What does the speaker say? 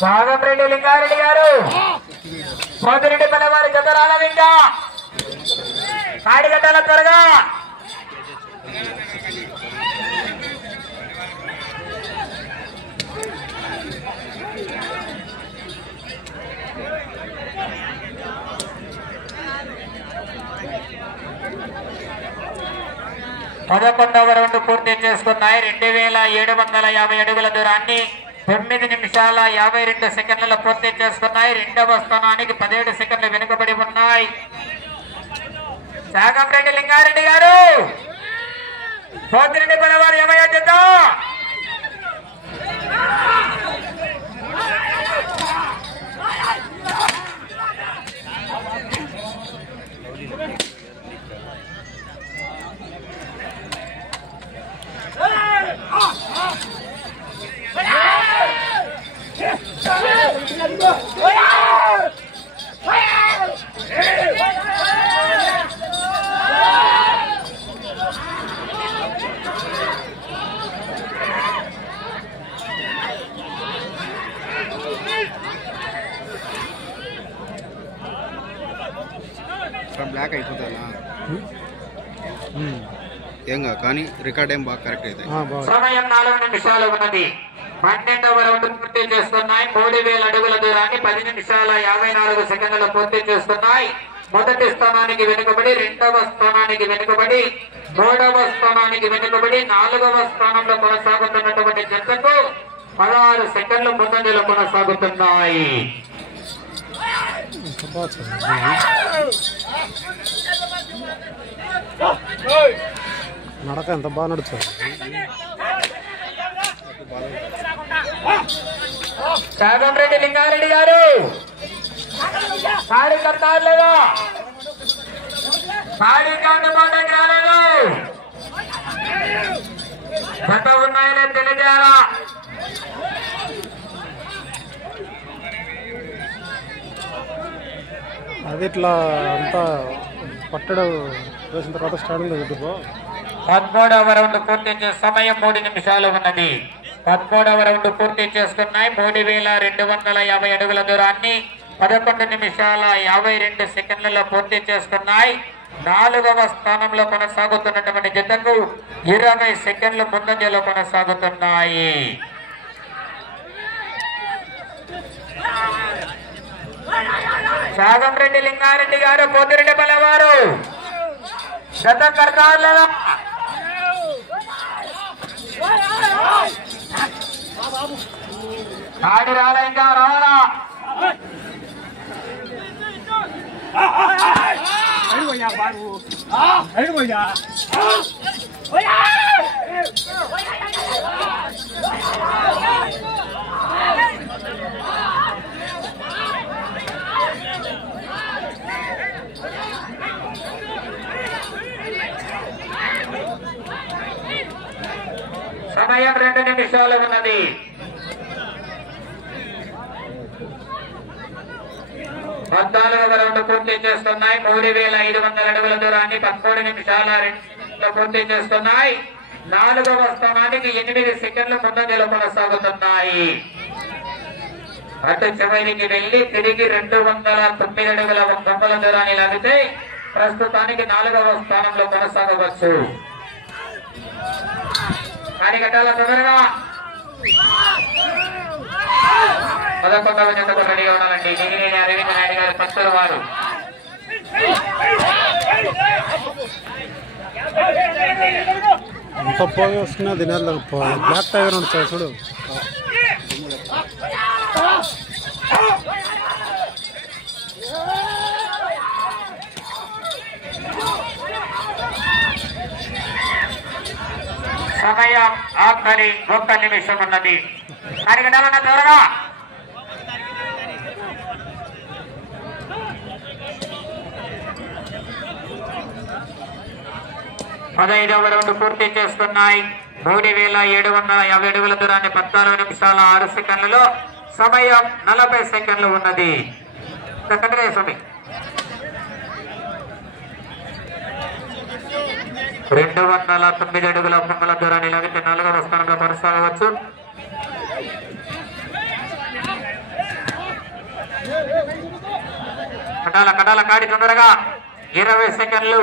సాగంరెడ్డి లింగారెడ్డి గారు పోతిరెడ్డి పల్లెవారి జత రాలవిందా కాడిగట్టాల త్వరగా 11వ రౌండ్ పూర్తి చేసుకున్నాయి. 2750 అడుగుల దూరాన్ని 9 నిమిషాల 52 సెకండ్లలో పూర్తి చేసుకున్నాయి. రెండవ స్థానానికి 17 సెకండ్లు వెనుకబడి ఉన్నాయి. సాగంరెడ్డి లింగారెడ్డి గారు పోతిరెడ్డి పల్లెవారు ఏమయ్యా చేద్దా బ్లాక్ అయిపోతుందా ఏంగా కానీ రికార్డ్ ఏం బాగా కరెక్ట్ అయితే సమయం 4 నిమిషాలు ఉన్నది. 12వ రౌండ్ పూర్తి చేస్తున్నాయి. 3000 అడుగుల దూరాన్ని 10 నిమిషాల 54 సెకండ్లలో పూర్తి చేస్తున్నాయి. మొదటి స్థానానికి వెనుకబడి, రెండవ స్థానానికి వెనుకబడి, 3వ స్థానానికి వెనుకబడి, 4వ స్థానంలో కొనసాగుతున్నటువంటి జంటకు 16 సెకండ్లు ముందంజలో కొనసాగుతున్నాయి. నడక ఎంత బాగా నడుస్తుంది. సాగంరెడ్డి లింగారెడ్డి గారు కాడి కట్టారు లేదా కాడి కాటుబాటకి రాలేదు. గత ఉన్నాయని తెలియజేయాలా. అది ఇట్లా అంతా పట్టడం వేసిన తర్వాత స్టాండింగ్ పెట్టుకో. 13వ రౌండ్ పూర్తి చేసే సమయం 3 నిమిషాలు ఉన్నది. 13వ రౌండ్ పూర్తి చేసుకున్నాయి. 3250 అడుగుల దూరాన్ని 11 నిమిషాల 52 సెకండ్లలో పూర్తి చేసుకున్నాయి. 4వ స్థానంలో కొనసాగుతున్నటువంటి జతకు 20 సెకండ్లు ముందంజలో కొనసాగుతున్నాయి. సాగంరెడ్డి లింగారెడ్డి గారు పోతిరెడ్డి పల్లెవారు గత కర్తాల కాడి రాలే, ఇంకా రావాలా. సమయం 2 నిమిషాలు ఉన్నది. 14వ రౌండ్ పూర్తి చేస్తున్నాయి. 3500 అడుగుల దూరాన్ని 13 నిమిషాల 2 పూర్తి చేస్తున్నాయి. 4వ స్థానానికి 8 సెకండ్లు ముందంజలో కొనసాగుతున్నాయి. అటు చివరికి వెళ్లి తిరిగి 209 అడుగుల బొమ్మల దూరాన్ని లాగితే ప్రస్తుతానికి 4వ స్థానంలో కొనసాగవచ్చు. కానీ కట్టాల తొందరగా 11వ జతకు రెడీగా ఉండాలండి. డిగ్రీ అరవింద్ నాయుడు గారు పత్తూరు వారు. ఎంత పోయి వస్తున్నా తినాలి. బ్లాక్ టైగర్ ఉంటాయి చూడు. సమయం ఆఖరి 1 నిమిషం ఉన్నది. కానీ కట్టాలన్న త్వరగా 15వ రౌండ్ పూర్తి చేసుకున్నాయి. 3750 అడుగుల దూరాన్ని 14 నిమిషాల 6 సెకండ్లలో సమయం 40 సెకండ్లు ఉన్నది. స్వామి 209 అడుగుల పొంగల దూరాన్ని లాగితే 4వ స్థానంలో కొనసాగవచ్చు. కటాల కాడి తొందరగా 20 సెకండ్లు.